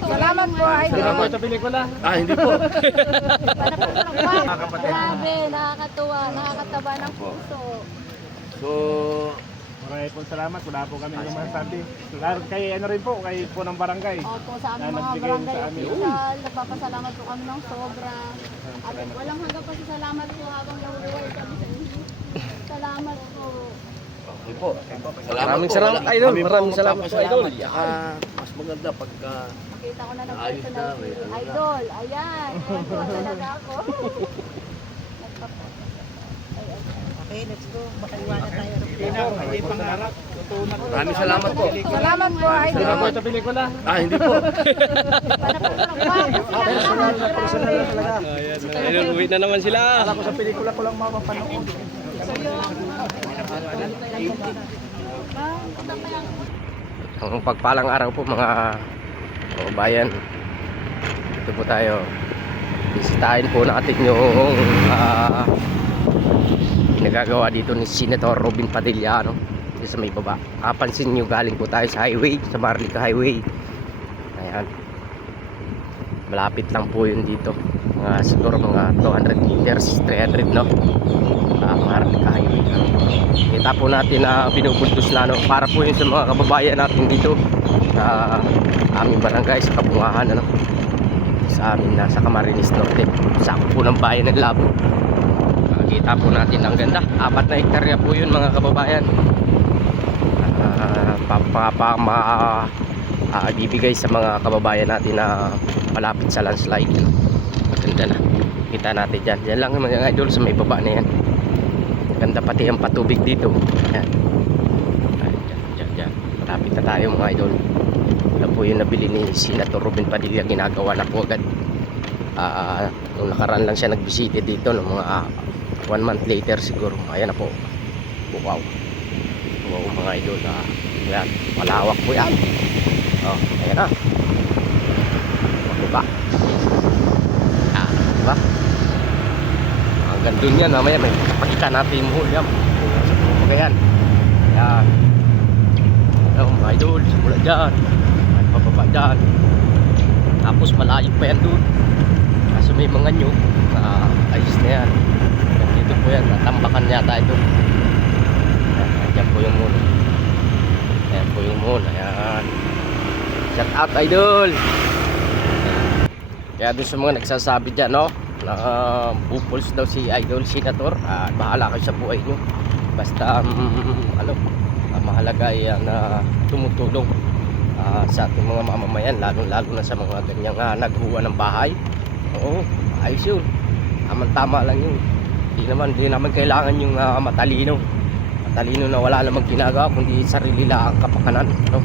Salamat po, idol. Salamat sa pelikula. Ah, hindi po. Grabe, nakakatuwa, nakakataba ng puso. So, Maraming po salamat. Wala po kami yung masasabi. Lalo kay ano rin po, kay po ng barangay. Opo, sa aming mga nagbigay barangay sa amin. official, nagpapasalamat po kami ng sobra. At walang hanggang pasasalamat po habang nahuliway kami sa inyo. Salamat po. okay po. Salamat Maraming po. salamat, idol. po Maraming salamat po, idol. Saka, mas maganda pagka Nakita ko na ng Ayos personal na, may si ano na. Idol. Ayan, tuwa talaga ako. Okay, let's go. Baka iwanan tayo. Hindi pangarap. Totoo na. Maraming salamat po. Salamat po, idol. Salamat sa pelikula. Ah, hindi po. Personal na personal na talaga. Ayan, uwi na naman sila. Ako sa pelikula ko lang mapapanood. Ang pagpalang araw po mga kababayan. Ito po tayo. Bisitahin po natin yung ah, nagagawa dito ni Senator Robin Padilla no? Dito sa may baba. Kapansin nyo galing po tayo sa highway, sa Marlica Highway. Ayan. Malapit lang po yun dito. Mga siguro mga 200 meters, 300 no? uh, Marlica Highway. Kita po natin na binubuntos na no? para po yun sa mga kababayan natin dito sa aming barangay sa Kabungahan ano? sa amin nasa Camarines Norte sa po ng bayan ng Labo. Makikita po natin ang ganda. Apat na hektarya po yun mga kababayan. Uh, papapa ma ah, bibigay sa mga kababayan natin na malapit sa landslide. Maganda na. Kita natin dyan. Yan lang mga idol sa may baba na yan. Ganda pati ang patubig dito. Yan malapit na tayo mga idol yung nabili ni Senator Ruben Padilla ginagawa na po agad. Ah, nung nakaraan lang siya nagbisita dito no, mga ah, one month later siguro ayan na po. Wow. Wow mga idol ah, yan. Malawak po yan. Oh, ayan na. Diba? Ah, diba? Hanggang dun yan mamaya may pakita natin mo yan yan yan Ayan, mga idol simula dyan pababa dyan. Tapos malayo pa yan dun kaso may mga nyug na ayos na yan. Dito po yan natambakan yata ito. Ayan, po yung moon ayan po yung moon ayan. Shout out idol! Kaya doon sa mga nagsasabi dyan no na uh, pupuls daw si idol senator ah, bahala kayo sa buhay nyo. Basta mm, ano ah, mahalaga yan na tumutulong ah, sa ating mga mamamayan lalo lalo na sa mga ganyang uh, naghuwa ng bahay. Oo ayos yun. Tamang tama lang yun. Hindi naman hindi naman kailangan yung ah, matalino. Matalino na wala namang ginagawa kundi sarili lang ang kapakanan no?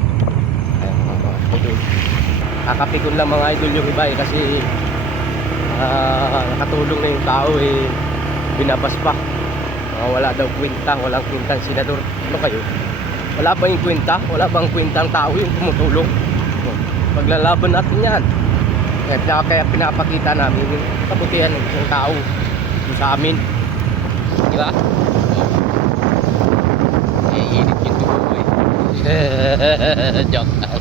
Ayun, mga idol kakapikon lang mga idol yung iba eh, kasi ah, nakatulong na yung tao eh binabas pa. Mga wala daw kwenta walang kwenta ang senador. Ano kayo wala ba yung kwenta wala bang kwenta ang tao yung tumutulong? Paglalaban natin yan. Kaya, kaya, pinapakita namin yung kabutihan ng isang tao sa amin. Di ba? Eh init yung dugo eh. Joke